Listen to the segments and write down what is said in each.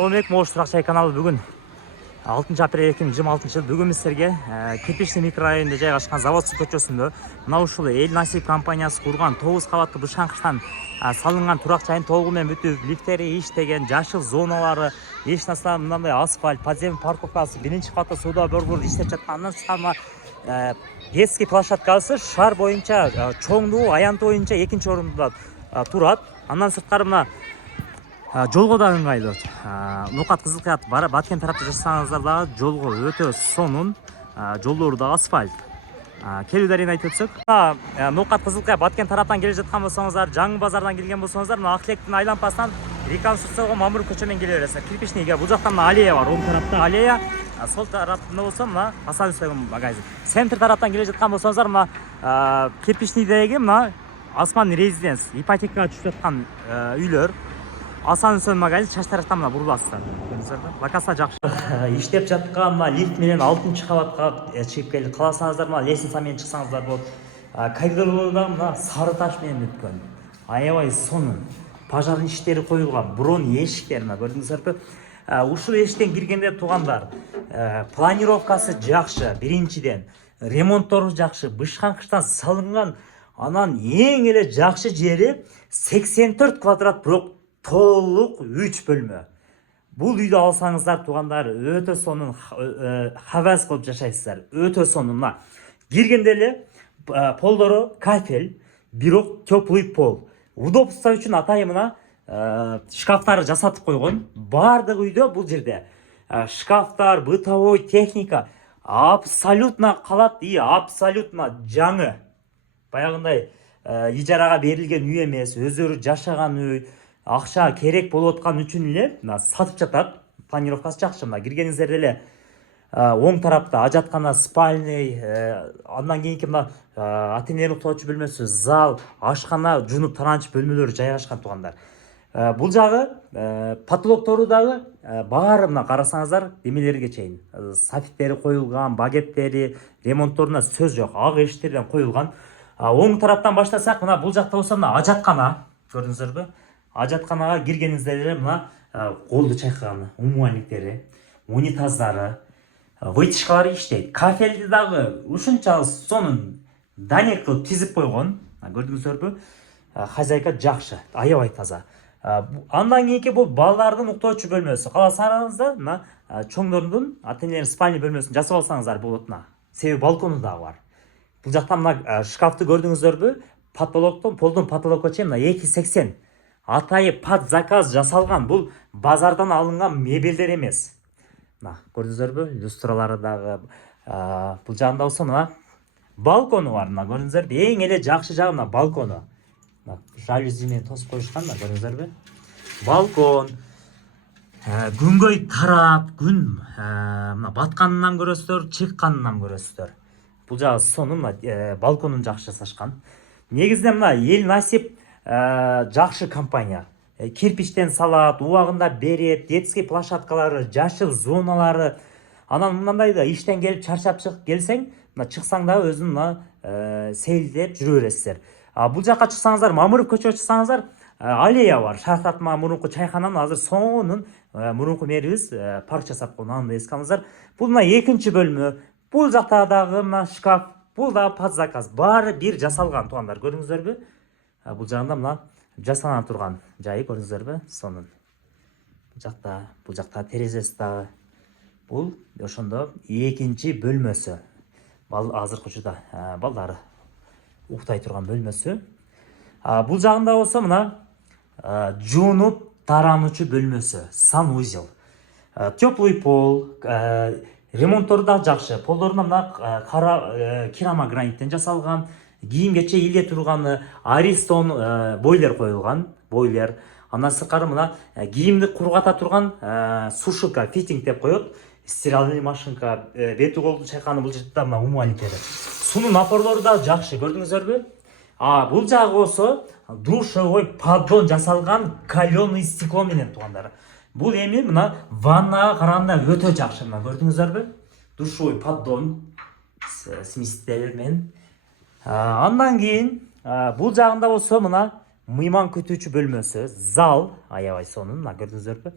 Assalamualaikum, Ош Туракчай каналы. Бүгін 6 апрель 2026 жыл. Бүгін сіздерге Кирпичный микрорайонында жайгашкан Заводский көчөсүндө мына ушул Эл Насип компаниясы курган 9 кабаттуу бышаңкычтан салынган туракчайдын толугу менен бүтүп, лифтери иштеген, жашыл зоналары, эч нарса мындай асфальт, подземный парковкасы, биринчи кабатта соода борбору иштеп жатканынан сыгама детский площадкасы шаар боюнча чоңдугу, аянты боюнча экинчи орунда турат. Андан сырткары мына жолго да ыңгайлуу. Нукат Кызыл Кыят Баткен тарапта жасасаңыздар дагы жолго өтө сонун, жолдору да асфальт. Келүүдөрүн айтып өтсөк, Нукат Кызыл Кыят Баткен тараптан келе жаткан болсоңуздар, жаңы базардан келген болсоңуздар, мына Актилектин айланпасынан реконструкцияланган Мамыров көчө менен келе бересиз. Кирпичныйга бул жактан аллея бар, оң тарапта аллея, сол тарапында болсо мына Асанов магазин. Центр тараптан келе жаткан болсоңуздар, мына Кирпичныйдеги мына Осман резиденс, ипотекага түшүп жаткан үйлөр. Асанов магазин чаш тараптан мына буруласыздар. Локация жакшы. Иштеп жаткан мына лифт менен 6-чы кабатка чыгып келди. Каласаңыздар мына лестница менен чыксаңыздар болот. Коридорлордо мына сары таш менен бүткөн. Аябай сонун. Пожар иштери коюлган, брон эшиктер мына көрдүңүздөрбү? Ушул эшиктен киргенде туугандар, планировкасы жакшы, биринчиден, ремонттору жакшы, бышканкычтан салынган. Анан эң эле жакшы жери 84 квадрат, бирок толук 3 бөлмө. Бул үйдү алсаңыздар туугандар, өтө сонун хаваз кылып жашайсыздар. Өтө сонун. Киргенде эле полдору кафель, бирок теплый пол. Удобство үчүн атайын мына шкафтары жасатып койгон. Бардык үйдө бул жерде шкафтар, бытовой техника абсолютно калат и абсолютно жаңы. Баягындай ижарага берилген үй эмес, өздөрү жашаган үй, акча керек болуп аткан үчүн эле сатып жатат. Планировкасы жакшы. Мына киргениңиздер эле оң тарапта ажаткана, спальный, андан кийинки мына ата-энелер уктоочу бөлмөсү, зал, ашкана, жунуп таранчы бөлмөлөрү жайгашкан туугандар. Бул жагы потолоктору дагы баары мына карасаңыздар демелерге чейин софиттери коюлган, багеттери, ремонтторуна сөз жок. Ак эшиктерден коюлган. Оң тараптан баштасак, мына бул жакта болсо мына ажаткана, көрдүңүздөрбү? Ажатканага киргениңиздер эле мына колду чайкаган умывальниктери, унитаздары, вытяжкалары иштейт. Кафелди дагы ушунчалык сонун данек кылып тизип койгон. Көрдүңүздөрбү? Хозяйка жакшы, аябай таза. Андан кийинки бул балдардын уктоочу бөлмөсү. Каласаңыздар мына чоңдордун ата-энелердин спальный бөлмөсүн жасап алсаңыздар болот мына. Себеби балкону дагы бар. Бул жакта мына шкафты көрдүңүздөрбү? Потолоктон полдон потолокко чейин мына 280. Атайы под заказ жасалган. Бул базардан алынган мебелдер эмес. Мына көрдүңүздөрбү? Люстралары дагы. Бул жагында болсо мына балкону бар. Мына көрдүңүздөрбү? Эң эле жакшы жагы мына балкону. Мына жалюзи менен тосуп коюшкан. Мына көрдүңүздөрбү? Балкон. Күнгөй тарап, күн мына батканынан көрөсүздөр, чыкканынан көрөсүздөр. Бул жагы сонун, балконун жакшы жасашкан. Негизинен мына Эл Насип жакшы компания. Кирпичтен салат, убагында берет, детский площадкалары, жашыл зоналары. Анан мындай да иштен келип чарчап чыгып келсең, мына чыксаң да өзүң мына сейилдеп жүрө бересиздер. Бул жакка чыксаңыздар, Мамыров көчөгө чыксаңыздар, аллея бар. Шартатма мурунку чайкананын азыр сонун мурунку мэрибиз парк жасап койгон. Аны эске алыңыздар. Бул мына экинчи бөлмө. Бул жакта дагы мына шкаф, бул да под заказ. Баары бир жасалган туугандар, көрдүңүздөрбү? Бул жагында мына жасана турган жайы көрдүңүздөрбү? Сонун. Бул жакта терезеси дагы. Бул ошондо экинчи бөлмөсү. Азыркы учурда балдары уктай турган бөлмөсү. Бул жагында болсо мына жуунуп тарануучу бөлмөсү, санузел. Теплый пол, ремонттору да жакшы. Полдоруна мына кара керамограниттен жасалган, кийимгече иле турганы, Аристон бойлер коюлган, бойлер. Андан сырткары мына кийимди кургата турган сушилка, фитинг деп коет. Стиральный машинка, бети колду чайканы бул жерде мына умывальниктери. Сунун напорлору да жакшы, көрдүңүздөрбү? Бул жагы болсо душевой поддон жасалган каленый стекло менен туугандар. Бул эми мына ваннага караганда өтө жакшы. Мына көрдүңүздөрбү? Душевой поддон смесителер менен. Андан кийин бул жагында болсо мына мыйман күтүүчү бөлмөсү, зал, аябай сонун, мына көрдүңүздөрбү?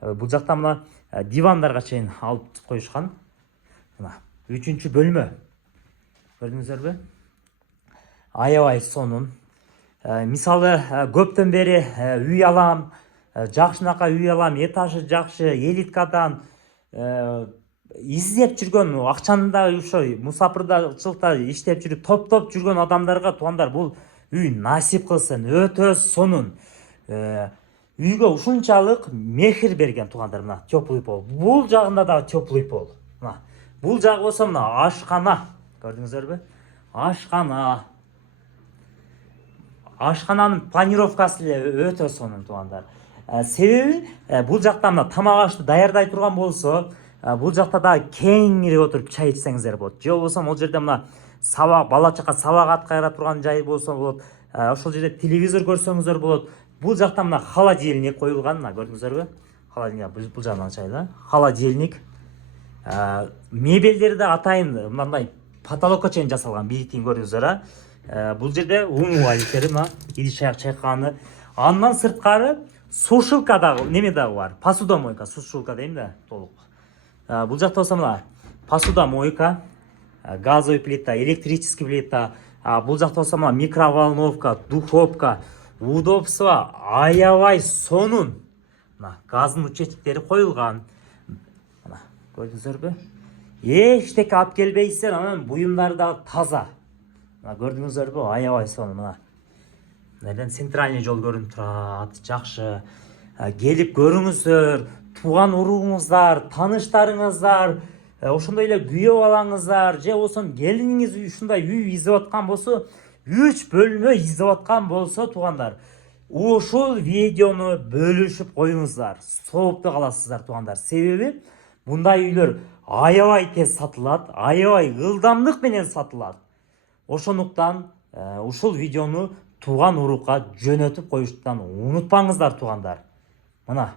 Бул жакта мына дивандарга чейин алып коюшкан. Мына 3-бөлмө. Көрдүңүздөрбү? Аябай сонун. Мисалы көптөн бери үй алам, жакшынака үй алам, этажы жакшы, элиткадан издеп жүргөн, акчаны да ошой мусапырчылыкта иштеп жүрүп, топ жүргөн адамдарга туугандар бул үй насип кылсын, өтө сонун. Үйгө ушунчалык мехир берген туугандар, мына теплый пол. Бул жагында да теплый пол. Мына бул жагы болсо мына ашкана. Көрдүңүздөрбү? Ашкана. Ашкананын планировкасы эле өтө сонун туугандар. Себеби бул жакта мына тамак ашты даярдай турган болсо, бул жакта да кеңири отуруп чай ичсеңиздер болот. Же болбосо ал жерде мына сабак, бала чака сабак аткара турган жай болсо болот. Ошол жерде телевизор көрсөңүздөр болот. Бул жакта мына холодильник коюлган, мына көрдүңүздөрбү? Холодильник бул жагынан ачайлы. Холодильник. Мебелдери да атайын мындай потолокко чейин жасалган, бийликтин көрдүңүздөр. Бул жерде умывальниктери, мына идиш аяк чайкаганы. Андан сырткары сушилка дагы, неме дагы бар. Посудомойка, сушилка дейм да, толук. Бул жакта болсо мына посудомойка, газовый плита, электрический плита. Бул жакта болсо мына микроволновка, духовка. Удобство аябай сонун. Мына газдын учетчиктери коюлган. Мына көрдүңүздөрбү? Эчтеке алып келбейсиздер, анан буюмдары да таза. Мына көрдүңүздөрбү? Аябай сонун. Мына мындан центральный жол көрүнүп турат, жакшы. Келип көрүңүздөр, тууган уругуңуздар, тааныштарыңыздар, ошондой эле күйөө балаңыздар, же болсо келиниңиз ушундай үй издеп аткан болсо, 3 бөлмө издеп аткан болсо туугандар, ушул видеону бөлүшүп коюңуздар. Соопту каласыздар туугандар. Себеби мындай үйлөр аябай тез сатылат, аябай ылдамдык менен сатылат. Ошондуктан ушул видеону тууган урукка жөнөтүп коюштан унутпаңыздар туугандар. Мына